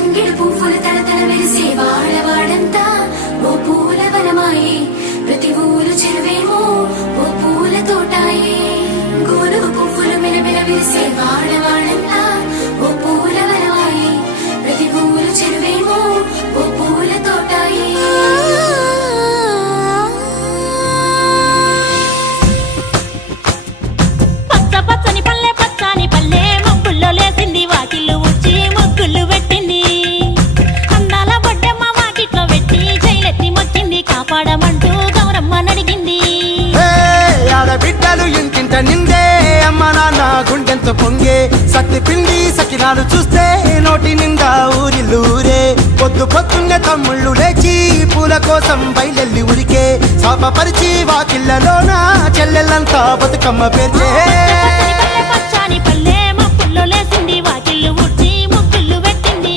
తంగిడు పువ్వులు తలతల మెరిసే వాడవాడంతా ఓ పూల వనమాయే, ప్రతి ఊరు చెరువేమో ఓ పూల తోటాయే. గోరుగు పువ్వులు మెలమెల విరిసే వాడవాడంతా ఓ పూల వనమాయే, ప్రతి ఊరు చెరువేమో ఓ పూల తోటాయే. పచ్చ పచ్చని పల్లె పచ్చని పల్లె మబ్బుల్లో లేసింది, వాకిళ్ళు ఊడ్చి ముగ్గులు పెట్టింది. అందాల బొడ్డమ్మ వాకిట్లో పెట్టి జైలెత్తి మొక్కింది, కాపాడమంటూ గౌరమ్మ నడిగింది. ఆడబిడ్డలు ఇంటింట నిందే, అమ్మ నాన్న గుండెంతో పొంగే. సత్తి పిండి సకినాలు చూస్తే నోటి నిండా ఊరిల్లూరే. పొద్దు పొద్దున్నే తమ్ముళ్ళు లేచి పూల కోసం బయలెల్లి ఉరికే. శాపపరిచి వాకిళ్ళలోన చెల్లెళ్ళంతా బతుకమ్మ పేర్చే.